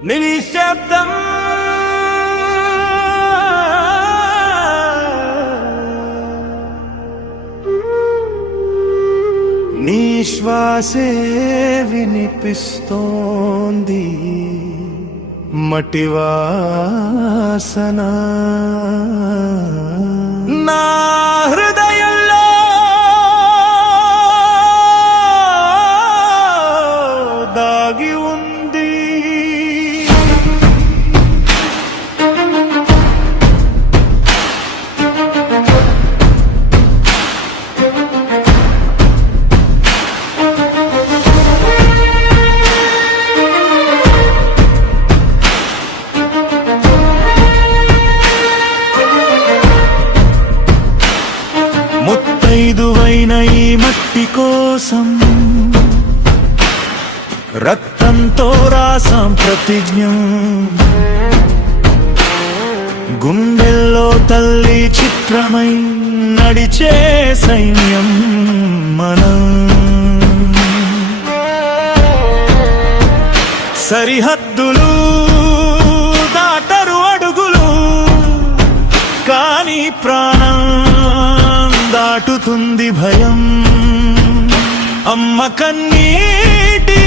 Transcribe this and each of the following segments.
నిశ్శబ్దం నీ శ్వాసే వినిపిస్తోంది మట్టి వాసన నా హృదయంలో దాగి ఉంది ముత్తైదువైన ఈ మట్టి కోసం రక్తంతో రాసాం ప్రతిజ్ఞం గుండెల్లో తల్లి చిత్రమై నడిచే సైన్యం మనం సరిహద్దులు దాటరు అడుగులు కానీ ప్రాణం దాటుతుంది భయం అమ్మ కన్నీటి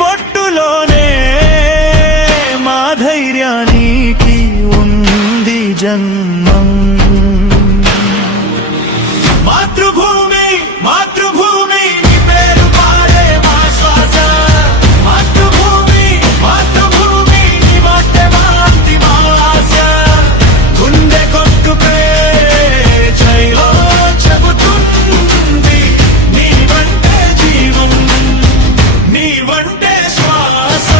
బొట్టులోనే మా ధైర్యానికి ఉంది జన్మం మాతృభూమి మాతృభూమి నీ పేరు పాడే మా శ్వాస మాతృభూమి మాతృభూమి నీ మాటే మా అంతిమ ఆశ గుండె కొట్టుకే చైలో చెబుతుంది నీ వంటే జీవం నీ వంటే శ్వాస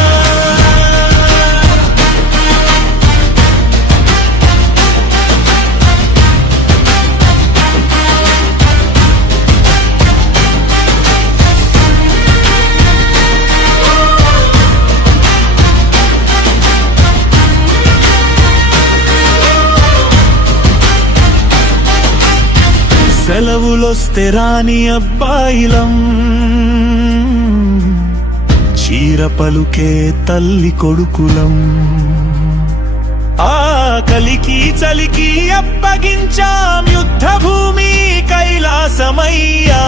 సెలవులొస్తే రాని అబ్బాయిలం చీర పలుకే తల్లి కొడుకులం ఆకలికి చలికి అప్పగించాం యుద్ధ భూమి కైలాసమయ్యా